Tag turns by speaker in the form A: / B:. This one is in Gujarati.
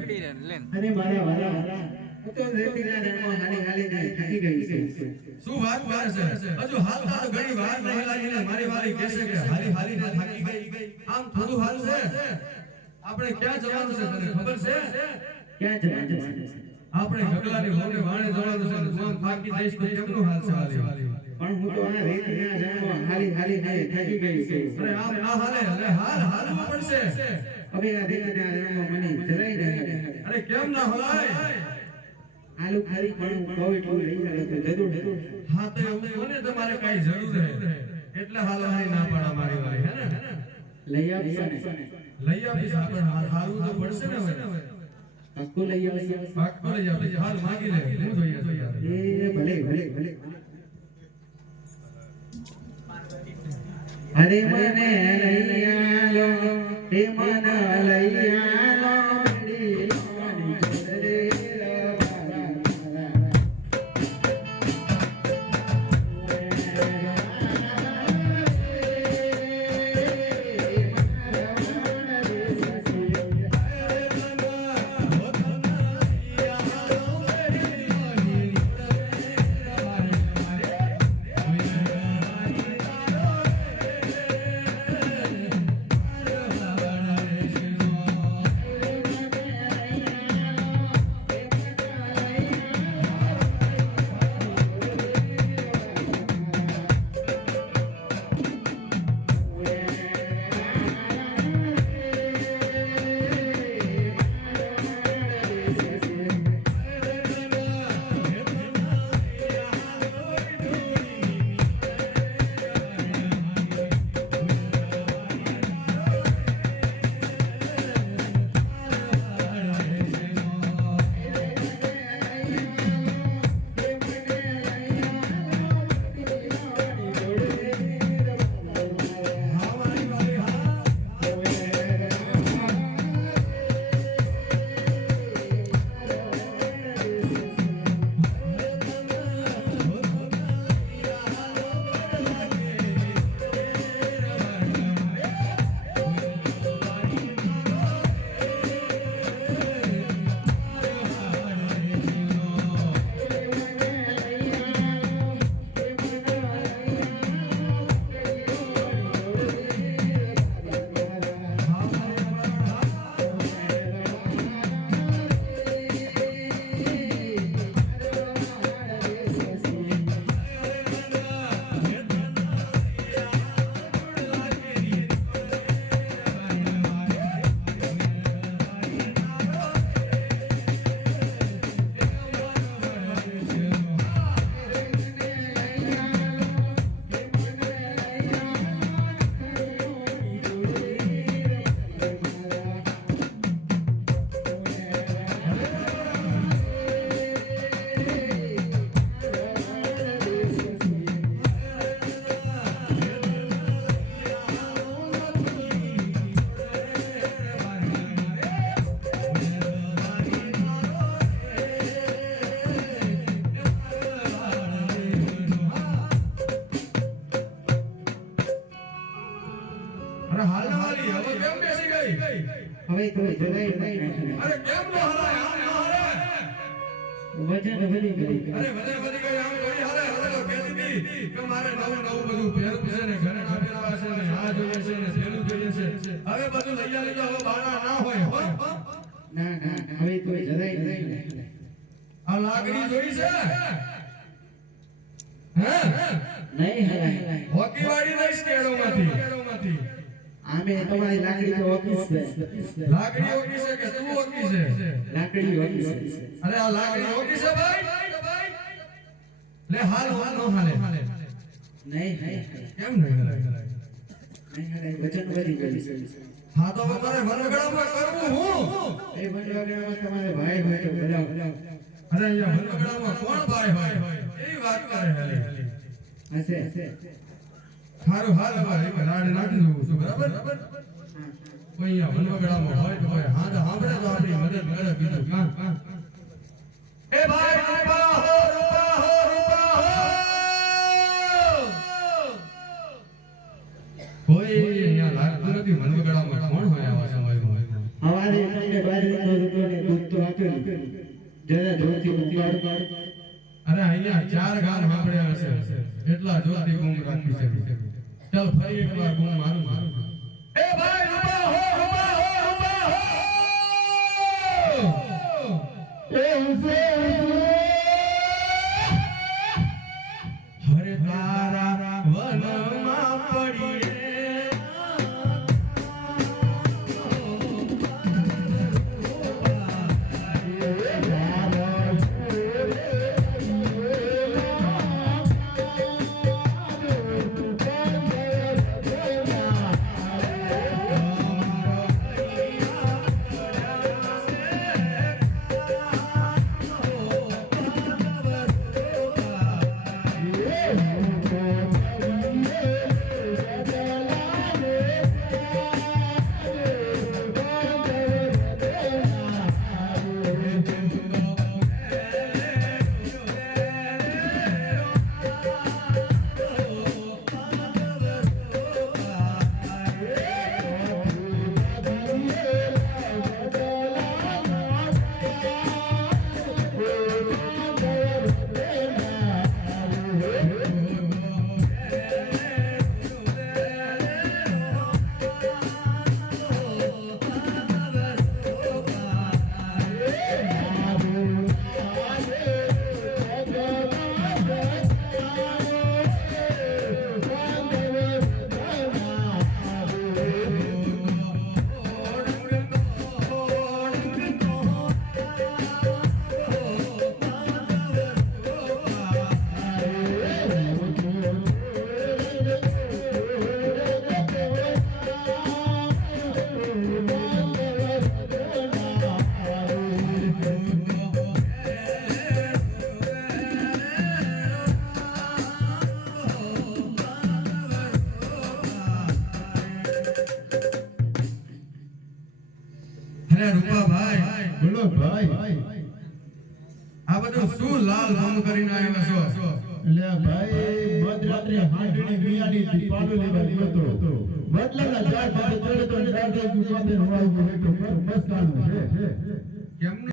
A: પડી રહે લે
B: અરે મારા વાલા હું તો રેતીના રણમાં હાલી હાલીને થાકી ગઈ છું.
C: શું વાત કરે છે? હજુ હાલતા તો ઘણી વાર નહીં લાગી મારી વારી કહેશે કે હારી હારી ને થાકી ગઈ. આમ થોડું હાલ છે? આપણે ક્યાં જવાનું છે તને ખબર છે?
B: ક્યાં જવાનું છે?
C: આપણે ગગલાની હોને વાણે જવાનું છે તું થાકી જઈશ તો કેમનું હાલ છે વાલી
B: પણ હું તો આ રીત રેતીના રણમાં હાલી હાલીને થાકી ગઈ છું.
C: અરે આમ ના હાલે અરે હાલ હાલવું પડશે.
B: હવે આ રેતીના રણમાં મને જરાય નહીં
C: અરે કેમ ના હલાય
B: આલુ ખાલી પણ હું લઈ જાય તો જરૂર
C: હા તો એવું તમારે કઈ જરૂર છે. એટલે હાલવાની ના પાડા મારી વારી હે ને?
B: લઈ આપશો
C: લઈ આપીશ આપણે હાલ તો પડશે ને હવે.
B: પાક્કું લઈ આવશો
C: પાક્કો લઈ આપીશ હાલ માગી લે. હું જોઈએ તો
B: એ ભલે ભલે ભલે. અરે મને લઈ આલો હે મન
C: અરે હાલ ના હવે કેમ બેસી ગઈ?
B: હવે તો જરાય નહીં.
C: અરે કેમ ન હલાય? આમ ન હલાય.
B: વજન વધી ગઈ.
C: અરે વજન વધી ગઈ. આમ કરી હાલે હવે તો કહેતી હતી કે મારે નવું નવું બધું પહેરવું છે ને ઘરે ના પહેરાવા છે ને આ જોઈએ છે ને પહેરું જોઈએ છે. હવે બધું લઈ આવી તો હવે બાણા ના હોય હો.
B: ના ના હવે તો જરાય નહીં.
C: આ લાગણી જોઈ છે? હે?
B: નહીં હલાય.
C: હોકી વાળી નહીં સ્ટેડોમાંથી
B: આમે તમારી લાકડી તો ઓફિસ છે.
C: લાકડી ઓફિસ છે કે તું ઓફિસ છે?
B: લાકડી ઓફિસ છે.
C: અરે આ લાકડી ઓફિસ છે ભાઈ? લે હાલ હાલ નો હાલે.
B: નહીં નહીં
C: કેમ નહીં હલાય
B: નહીં હલાય વજન વધી ગયું
C: હા તો તમારે વરગડામાં કરવું હું?
B: એ વરગડામાં તમારે ભાઈ હોય તો બોલાવ
C: અરે અહીંયા વરગડામાં કોણ ભાઈ હોય? એવી વાત કરે હાલે.
B: હશે હશે.
C: સારું હાલ અમારે એમાં રાડ નાખી દઉં છું બરાબર? કોઈ અહીંયા વનવગડામાં હોય તો હોય. હા તો સાંભળે તો આપણી મદદ કરે બીજું કાં એ ભાઈ રૂપા હો રૂપા હો રૂપા હો! કોઈ અહીંયા લાગતું નથી વનવગડામાં કોણ હોય આવા સમયમાં?
B: હવારે તમને બાજરીનો રોટલો ને દૂધ જરા જોરથી ઉગાડ
C: અરે અહીંયા ચાર ગામ સાંભળ્યા હશે. એટલા જોરથી ગુમ રાખી છે. ચાલ ફરી એકવાર બૂમ મારું ભાઈ આ બધું શું લાલ ભંગ કરીને આવ્યા છો?
B: ભાઈ મધરાત્રે હાંડણી મિયાની દીપાલો લેવા ગયો તો બદલાના ઝાડ પાસે ચડતો ને ડાળે ગુફા દે હવાઈ ગયો મસ્ત છે.
C: કેમનું?